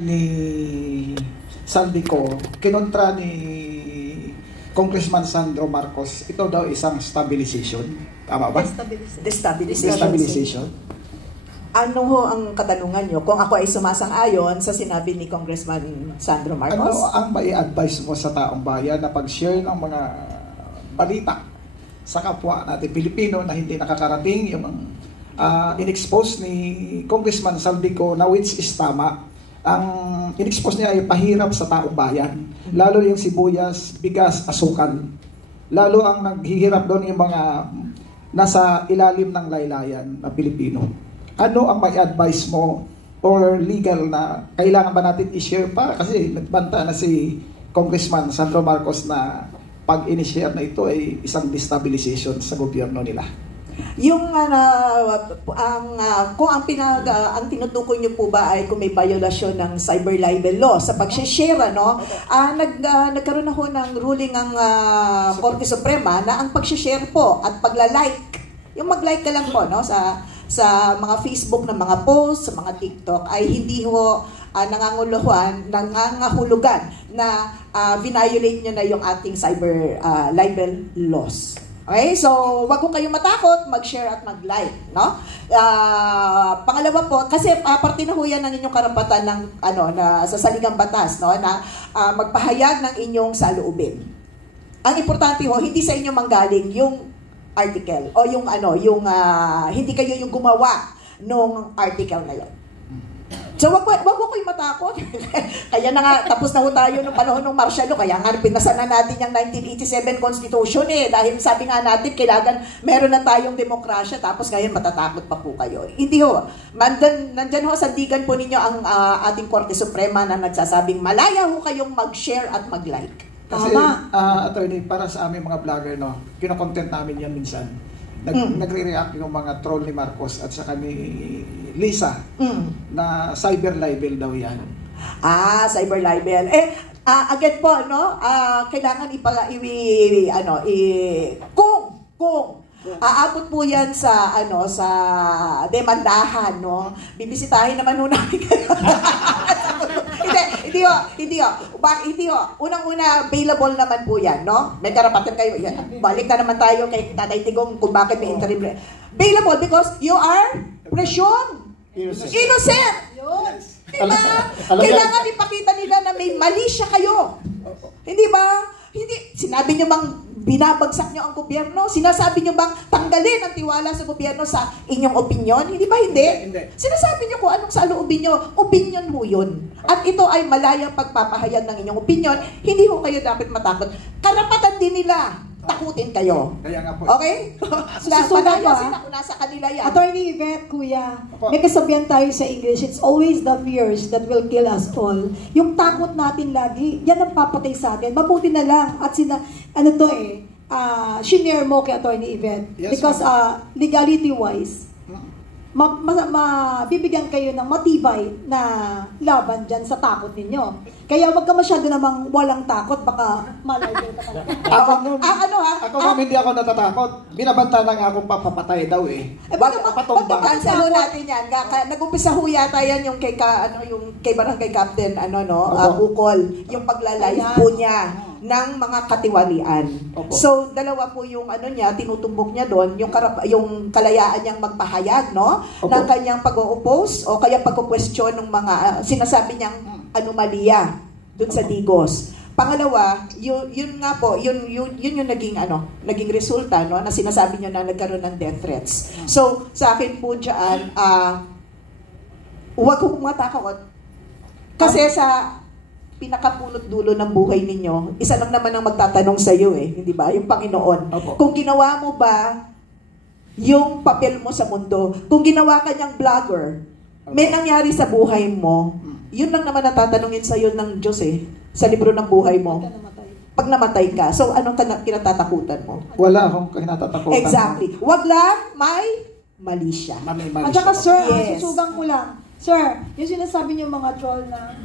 Ni Saldico, kinontra ni Congressman Sandro Marcos, ito daw isang stabilization. Tama ba? Destabilization. Ano ho ang katanungan nyo kung ako ay sumasang-ayon sa sinabi ni Congressman Sandro Marcos? Ano ang mai-advise mo sa taong bayan na pag-share ng mga balita sa kapwa natin Pilipino na hindi nakakarating, yung in-expose ni Congressman Saldico na which is tama? Ang in-expose niya ay pahirap sa taong bayan. Lalo yung sibuyas, bigas, asukal. Lalo ang naghihirap doon yung mga nasa ilalim ng laylayan na Pilipino. Ano ang may advice mo or legal na kailangan ba natin i-share pa? Kasi nagbanta na si Congressman Sandro Marcos na pag in-share na ito ay isang destabilization sa gobyerno nila. Yung kung ang tinutukoy niyo po ba ay kung may violasyon ng cyber libel law sa pag-share, no? Nagkaroon ako ng ruling ang Korte Suprema na ang pag-share po at pagla-like, yung mag-like ka lang po, no, sa mga Facebook na mga post, sa mga TikTok ay hindi ho nangangahulugan na violate nyo na yung ating cyber libel laws. Okay? So, wag ko kayong matakot, mag-share at mag-like, no? Pangalawa po, kasi parte na ho yan ng inyong karapatan ng na sa saligang batas, no, na magpahayag ng inyong saloobin. Ang importante ho, hindi sa inyo manggaling yung article o yung hindi kayo yung gumawa nung article na yon. So, wag ko kayo matakot. Kaya na nga, tapos na ho tayo nung panahon ng martial law. Kaya nga, pinasa na natin yung 1987 Constitution Dahil sabi nga natin, kailangan meron na tayong demokrasya, tapos ngayon matatakot pa po kayo. Hindi ho. Nandyan ho, sandigan po ninyo ang ating Korte Suprema na nagsasabing, malaya ho kayong mag-share at mag-like. Kasi, attorney, para sa aming mga vlogger, no, kinokontent namin yan minsan. Nagre-react yung mga troll ni Marcos at saka ni Lisa na cyber libel daw yan. Cyber libel. Again po, no, kailangan kung aabot po yan sa sa demandahan, no, bibisitahin naman ho namin kayo. Hindi ho. Unang-una, available naman po yan, no? May karapatan kayo. Balik na naman tayo kay Tatay Tigong kung bakit may interim. Available because you are presumed innocent. Yes. Diba? Kailangan ipakita nila na may mali siya kayo. Hindi ba? Hindi. Sinabi niyo bang binabagsak niyo ang gobyerno? Sinasabi niyo bang tanggalin ang tiwala sa gobyerno sa inyong opinyon? Hindi ba hindi? Sinasabi niyo kung anong saloobin niyo. Opinyon mo yun. At ito ay malayang pagpapahayag ng inyong opinyon. Hindi ho kayo dapat matakot. Karapatan din nila takutin kayo. Kaya nga po. Okay? Sususugan ko nasa kanila yan. Attorney Yvette, kuya, may kasabihan tayo sa English, it's always the fears that will kill us all. Yung takot natin lagi, yan ang papatay sa atin. Mabuti na lang. At shinare mo kay Attorney Yvette. Yes, because legality-wise, mabibigyan kayo ng matibay na laban dyan sa takot ninyo. Kaya wag ka masyado namang walang takot, baka malay ka talaga. Ako hindi ako natatakot. Binabanta na nga akong papapatay daw Pagka-cancel natin yan. Nag-umpisa ho yata yan yung kay Barangay Captain, Ukol. Yung pagla-live po niya ng mga katiwalian. So, dalawa po yung tinutumbok niya doon, yung kalayaan niyang magpahayag, no? Ng kanyang pag-o-oppose o kaya pag-question ng mga sinasabi niyang anomalya doon sa Digos. Pangalawa, yun nga po, yun yung naging resulta, no, na sinasabi niyo na nagkaroon ng death threats. So, sa akin po diyan, huwag ko matakot. Kasi sa pinakapulot dulo ng buhay ninyo, isa lang naman ang magtatanong sa iyo hindi ba? Yung Panginoon. Kung ginawa mo ba yung papel mo sa mundo, kung ginawa ka niyang vlogger, may nangyari sa buhay mo, yun lang naman natatanungin sa iyo ng Diyos sa libro ng buhay mo. Pag namatay ka. So, anong kinatatakutan mo? Wala akong kinatatakutan. Exactly. Wag lang may mali siya. At saka, sir, susugang ko lang. Sir, yung sinasabi niyo mga troll na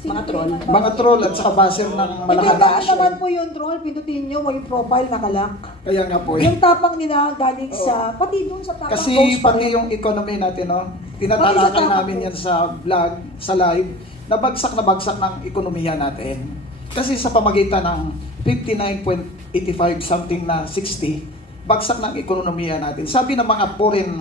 Mga troll at saka baser ng malakadash. Hindi naman po yung troll, pindutin nyo, may profile nakalak. Kaya nga po. Yung tapang nila galing sa, pati doon sa tapang kasi pati yung economy natin, no? Tinatalakay namin yan sa vlog, sa live, nabagsak ng ekonomiya natin. Kasi sa pamagitan ng 59.85 something na 60, bagsak ng ekonomiya natin. Sabi ng mga foreign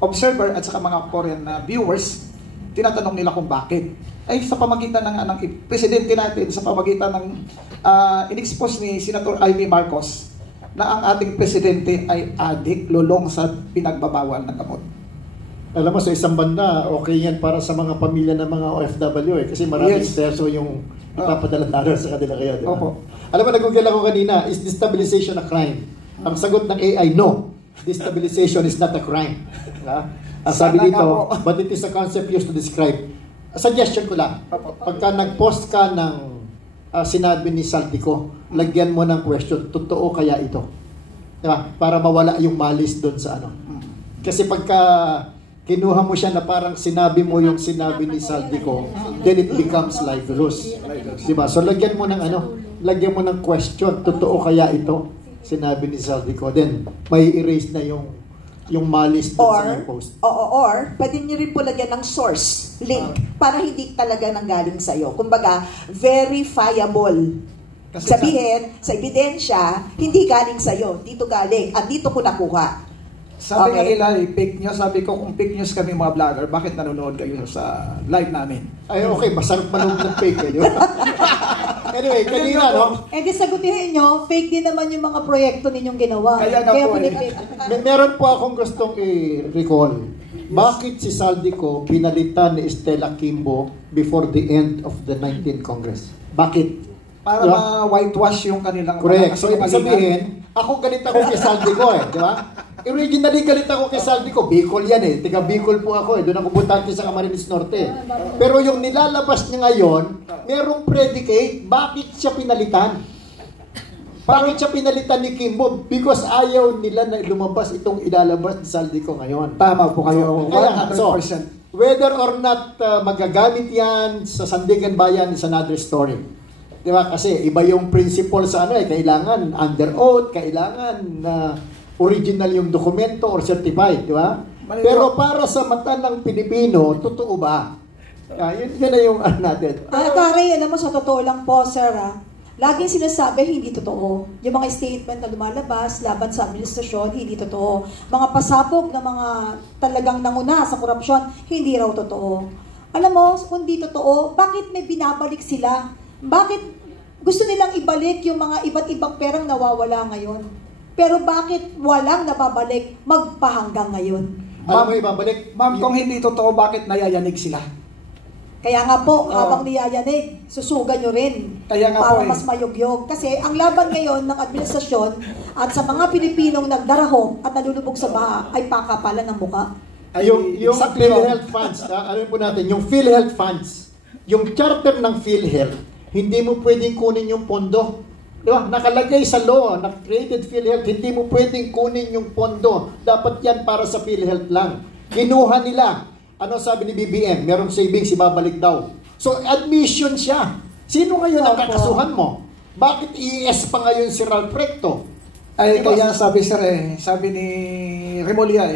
observer at saka mga foreign viewers, tinatanong nila kung bakit. Ay sa pamagitan ng presidente natin, sa pamagitan ng in-expose ni Senator Amy Marcos na ang ating presidente ay adik, lulong sa pinagbabawal ng gamot. Alam mo, sa isang banda, okay yan para sa mga pamilya ng mga OFW kasi maraming peso yung ipapadala natin sa kanila kaya. Diba? Opo. Alam mo, nag-google ako kanina, is destabilization a crime? Ang sagot ng AI, no. Destabilization is not a crime. Ang sabi dito, but it is a concept used to describe. Suggestion ko lang, pagka nag-post ka ng sinabi ni Saldico, lagyan mo ng question, totoo kaya ito? Diba? Para mawala yung malis doon sa ano. Kasi pagka kinuha mo siya na parang sinabi mo yung sinabi ni Saldico, then it becomes libelous. Diba? So lagyan mo ng lagyan mo ng question, totoo kaya ito? Sinabi ni Saldico, then may erase na yung malis doon sa post. Or pwede nyo rin po lagyan ng source, link, para hindi talaga nanggaling sa'yo. Kumbaga, verifiable. Sabihin, sa ebidensya, hindi galing sa'yo, dito galing, at dito ko nakuha. Sabi nga nila, fake news. Sabi ko, kung fake news kami mga vlogger, bakit nanonood kayo sa live namin? Ay, okay, masarap manood ng fake kayo. Anyway, kanina, no? Eh, di sagutin nyo, fake din naman yung mga proyekto ninyong ginawa. Kaya po Meron po akong gustong i-recall. Bakit si Saldico pinalitan ni Estela Kimbo before the end of the 19th Congress? Bakit? Para ma-whitewash yung kanilang... Correct. So, ibig sabihin, ako galit ako kay Saldico di ba? Originally galit ako kay Saldico. Bicol yan Tiga Bicol po ako Doon ako butante sa Camarines Norte. Pero yung nilalabas niya ngayon, merong predicate, bakit siya pinalitan? Bakit siya pinalitan ni Kimbo? Because ayaw nila na lumabas itong ilalabas ni Saldico ngayon. Tama po kayo. 100%. So, whether or not magagamit yan sa Sandigan Bayan is another story. Diba? Kasi iba yung principle sa kailangan under oath, kailangan original yung dokumento or certified, di ba? Pero para sa mata ng Pilipino, totoo ba? Yun na yung natin. Taray, alam mo, sa totoo lang po, sir, laging sinasabi, hindi totoo. Yung mga statement na lumalabas, laban sa administrasyon, hindi totoo. Mga pasabog na mga talagang nanguna sa korupsyon, hindi raw totoo. Alam mo, kung di totoo, bakit may binabalik sila? Bakit gusto nilang ibalik yung mga iba't ibang perang nawawala ngayon? Pero bakit walang nababalik magpahanggang ngayon? Alam mo ibabalik? Ma'am, kung hindi totoo, bakit nayayanig sila? Kaya nga po, habang niyayanig, susugan nyo rin Kaya nga para po, mas mayugyog. Kasi ang laban ngayon ng administrasyon at sa mga Pilipinong nagdarahong at nalulubog sa baha ay pakapalan ng muka. Yung PhilHealth funds, alam po natin, yung PhilHealth funds, yung charter ng PhilHealth, hindi mo pwedeng kunin yung pondo. Diba? Nakalagay sa law, na-created PhilHealth, hindi mo pwedeng kunin yung pondo. Dapat yan para sa PhilHealth lang. Kinuha nila. Ano sabi ni BBM? Merong savings, ibabalik daw. So, admission siya. Sino ngayon ang kakasuhan mo? Bakit IES pa ngayon si Ralph Recto? Ay, diba? Kaya sabi ni Remulla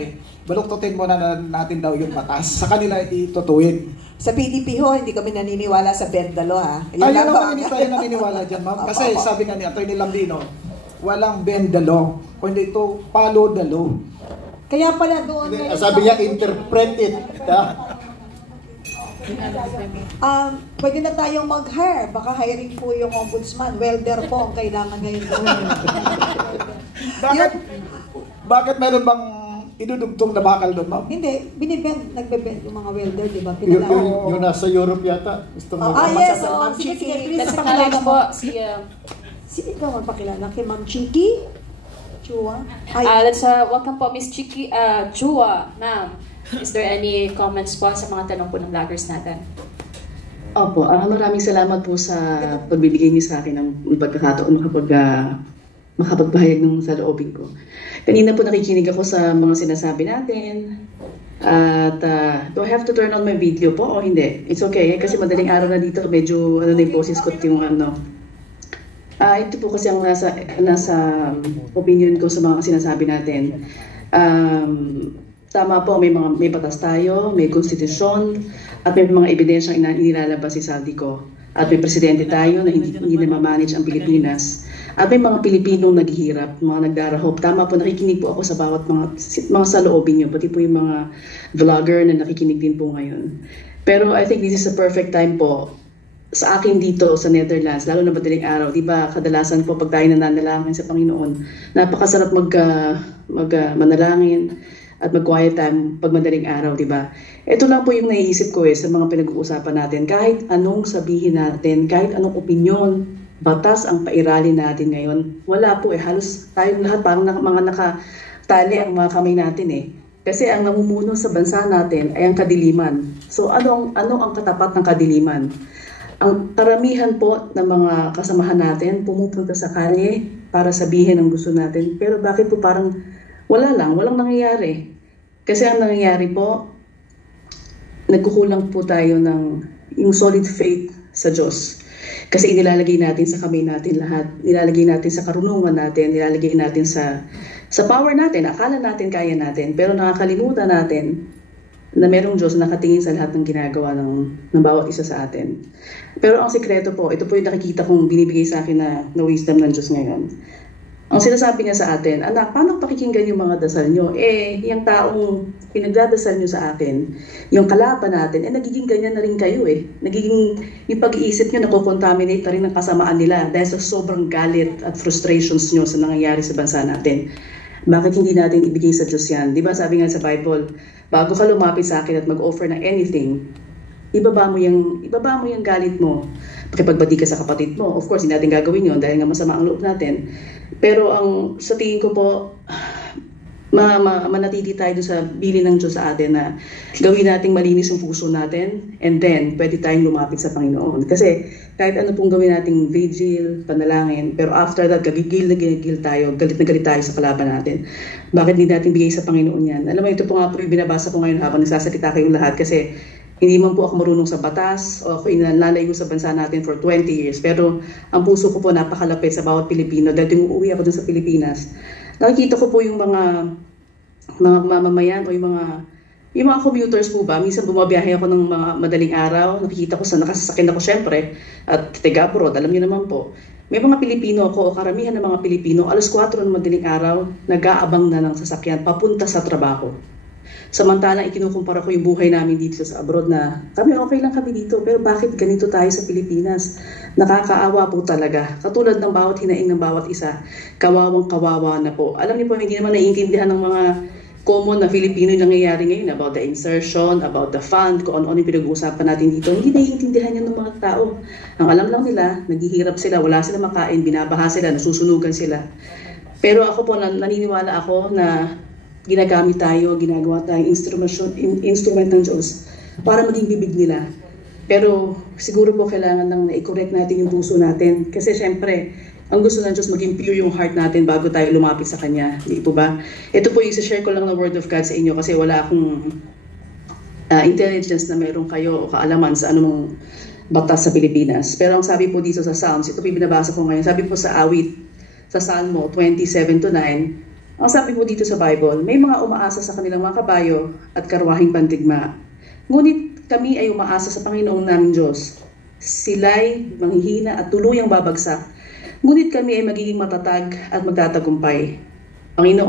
baluktutin mo na natin daw yung batas. Sa kanila itutuwid. Sa PDP hindi kami naniniwala sa bendalo Ayun naman hindi tayo naniniwala dyan, ma'am. Kasi sabi nga ni Atty. Lambino, walang bendalo, kundi ito follow the law. Kaya pala doon... Sabi niya, interpret it. Pwede na tayong mag-hire. Baka hiring po yung ombudsman. Welder po ang kailangan ngayon doon. Bakit meron bang idudugtong na bakal doon, ma'am? Hindi, nagbe-bend yung mga welder, di ba? Yung nasa Europe yata. Gusto mo yes, sige, please, pakilala mo. Ikaw magpakilala kay Ma'am Chiki Chua. Let's welcome po Miss Chiki Chua, ma'am. Is there any comments po sa mga tanong po ng vloggers natin? Opo, maraming salamat po sa pagbibigay niyo sa akin ng pagkakataon makapagbahayag ng saloobin ko. Kanina po nakikinig ako sa mga sinasabi natin. At do I have to turn on my video po o hindi? It's okay, kasi madaling araw na dito, medyo na yung boses ko yung ito po kasi ang nasa opinion ko sa mga sinasabi natin. tama po, may batas tayo, may konstitusyon, at may mga ebidensyang inilalabas si Saldico. At may presidente tayo na hindi na ma-manage ang Pilipinas. At may mga Pilipinong naghihirap, mga nagdarahop. Tama po, nakikinig po ako sa bawat mga saloobin nyo, pati po yung mga vlogger na nakikinig din po ngayon. Pero I think this is a perfect time po sa akin dito sa Netherlands, lalo na madaling araw. Diba, kadalasan po pag tayo nananalangin sa Panginoon, napakasarap manalangin at mag-quiet time pag madaling araw, diba? Ito lang po yung naiisip ko sa mga pinag-uusapan natin. Kahit anong sabihin natin, kahit anong opinyon, batas ang pairalin natin ngayon, wala po halos tayong lahat parang mga nakatali ang mga kamay natin Kasi ang namumuno sa bansa natin ay ang kadiliman. So ano ang katapat ng kadiliman? Ang karamihan po ng mga kasamahan natin pumupunta sa kalye para sabihin ang gusto natin. Pero bakit po parang walang nangyayari? Kasi ang nangyayari po, nagkukulang po tayo ng yung solid faith sa Diyos. Kasi inilalagay natin sa kamay natin lahat. Nilalagay natin sa karunungan natin, nilalagay natin sa power natin. Akala natin kaya natin, pero nakakalimutan natin na merong Diyos na nakatingin sa lahat ng ginagawa ng bawat isa sa atin. Pero ang sikreto po, ito po yung nakikita kong binibigay sa akin na wisdom ng Diyos ngayon. Ang sinasabi niya sa atin, anak, paano pakikinggan yung mga dasal nyo? Yung taong pinagdadasal nyo sa akin, yung kalaban natin, nagiging ganyan na rin kayo Nagiging, yung pag-iisip nyo, nakocontaminate na rin ng kasamaan nila dahil sa sobrang galit at frustrations nyo sa nangyayari sa bansa natin. Bakit hindi natin ibigay sa Diyos yan? Di ba sabi nga sa Bible, bago ka lumapit sa akin at mag-offer ng anything, ibaba mo yung galit mo. Pakipagbati ka sa kapatid mo. Of course, hindi natin gagawin yun dahil nga masama ang loob natin. Pero sa tingin ko po, manatili tayo sa bili ng Diyos sa atin na gawin nating malinis yung puso natin and then pwede tayong lumapit sa Panginoon. Kasi kahit ano pong gawin nating vigil, panalangin, pero after that, gagigil tayo, galit na galit tayo sa kalaban natin. Bakit hindi natin bigay sa Panginoon yan? Alam mo, ito po nga po yung binabasa ko ngayon habang nagsasalita kayong lahat kasi hindi man po ako marunong sa batas o ako inalalayo sa bansa natin for 20 years. Pero ang puso ko po napakalapit sa bawat Pilipino. Dahil yung uuwi ako dun sa Pilipinas, nakikita ko po yung mga mamamayan o yung mga commuters po ba. Minsan bumabiyahe ako ng mga madaling araw. Nakikita ko sa nakasasakyan ako syempre at taga-abroad. Alam niyo naman po. May mga Pilipino ako o karamihan ng mga Pilipino, alas 4 ng madaling araw, nag-aabang na ng sasakyan papunta sa trabaho. Samantalang ikinukumpara ko yung buhay namin dito sa abroad na kami okay lang kami dito, pero bakit ganito tayo sa Pilipinas? Nakakaawa po talaga. Katulad ng bawat hinaing ng bawat isa, kawawang-kawawa na po. Alam niyo po, hindi naman naiintindihan ng mga common na Filipino yung nangyayari ngayon about the insertion, about the fund, kung ano-ano yung pinag-uusapan natin dito. Hindi naiintindihan yan ng mga tao. Ang alam lang nila, naghihirap sila, wala sila makain, binabaha sila, nasusunugan sila. Pero ako po, naniniwala ako na ginagawa tayong instrument ng Diyos para maging bibig nila. Pero siguro po kailangan nang i-correct natin yung puso natin. Kasi syempre, ang gusto ng Diyos maging pure yung heart natin bago tayo lumapit sa Kanya. Hindi po ba? Ito po yung share ko lang ng Word of God sa inyo kasi wala akong intelligence na meron kayo o kaalaman sa anumang batas sa Pilipinas. Pero ang sabi po dito sa Psalms, ito po yung binabasa ko ngayon, sabi po sa awit, sa Salmo 27-9, ang sabi po dito sa Bible, may mga umaasa sa kanilang mga kabayo at karwahing pandigma. Ngunit kami ay umaasa sa Panginoong naming Diyos. Sila'y manghihina at tuluyang babagsak. Ngunit kami ay magiging matatag at magtatagumpay. Panginoon,